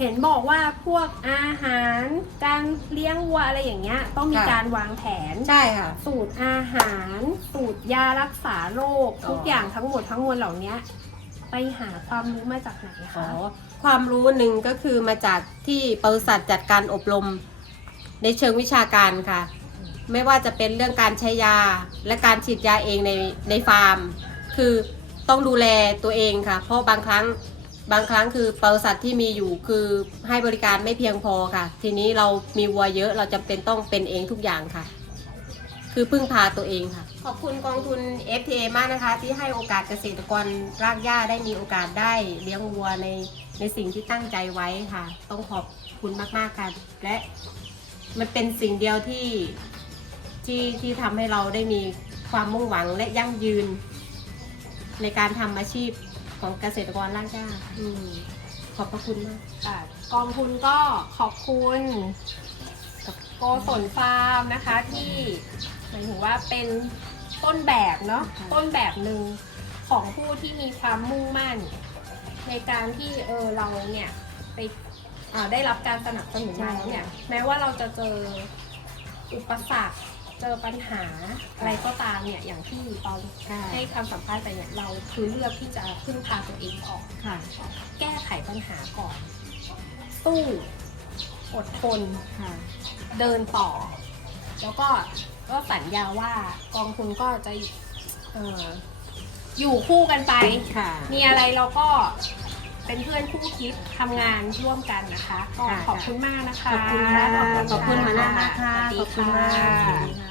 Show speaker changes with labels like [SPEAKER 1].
[SPEAKER 1] เห็นบอกว่าพวกอาหารการเลี้ยงวัวอะไรอย่างเงี้ยต้องมี
[SPEAKER 2] ค่ะ
[SPEAKER 1] การวางแผน
[SPEAKER 2] ใช่ค่ะ
[SPEAKER 1] สูตรอาหาร สูตรยารักษาโรค
[SPEAKER 2] อ๋อ
[SPEAKER 1] ทุกอย่างทั้งหมดทั้งมวลเหล่านี้ไปหาความรู้มาจากไหน
[SPEAKER 2] อ๋
[SPEAKER 1] คะ
[SPEAKER 2] อความรู้หนึ่งก็คือมาจากที่บริษัทจัดการอบรมในเชิงวิชาการค่ะ ไม่ว่าจะเป็นเรื่องการใช้ยาและการฉีดยาเองในในฟาร์ม คือต้องดูแลตัวเองค่ะ เพราะบางครั้ง บางครั้งคือบริษัทที่มีอยู่คือให้บริการไม่เพียงพอค่ะ ทีนี้เรามีวัวเยอะเราจำเป็นต้องเป็นเองทุกอย่างค่ะ คือพึ่งพาตัวเองค่ะ ขอบคุณกองทุน FTA มากนะคะ ที่ให้โอกาสเกษตรกรรากหญ้าได้มีโอกาสได้เลี้ยงวัวในในสิ่งที่ตั้งใจไว้ค่ะ ต้องขอบคุณมากๆค่ะและมันเป็นสิ่งเดียวที่ที่ที่ทำให้เราได้มีความมุ่งหวังและยั่งยืน ในการทำอาชีพ ของเกษตรกรรากหญ้าอืมขอบพระคุณมาก
[SPEAKER 1] อะกองทุนก็ขอบคุณกับโกศลฟาร์มนะคะที่หมายถึงว่าเป็นต้นแบบเนาะ
[SPEAKER 2] ค่ะ
[SPEAKER 1] ต้นแบบหนึ่งของผู้ที่มีความมุ่งมั่น ในการที่เออเราเนี่ยไปอ่าได้รับการสนับสนุนมาแล้วเนี่ยแม้ว่าเราจะเจออุปสรรค เจอปัญหาอะไรก็ตามเนี่ยอย่างที่ตอน
[SPEAKER 2] ค่ะ
[SPEAKER 1] ให้คำสัมภาษณ์ไปเนี่ยเราคือเลือกที่จะพึ่งพาตัวเองออก
[SPEAKER 2] ค่ะ
[SPEAKER 1] แก้ไขปัญหาก่อนสู้อดทน
[SPEAKER 2] ค่ะ
[SPEAKER 1] เดินต่อ แล้วก็ก็สัญญาว่ากองทุนก็จะเอ่ออยู่คู่กันไป
[SPEAKER 2] ค่ะ
[SPEAKER 1] มีอะไรเราก็เป็นเพื่อนคู่คิดทำงานร่วมกันนะคะ ก็
[SPEAKER 2] ค่ะ
[SPEAKER 1] ขอบคุณมากนะคะ
[SPEAKER 2] ขอบคุณค่ะขอบคุณหัวหน้านะคะ
[SPEAKER 1] สวัสดี
[SPEAKER 2] ขอบคุณมาก
[SPEAKER 1] ค่ะ
[SPEAKER 2] สวัสดีค่ะ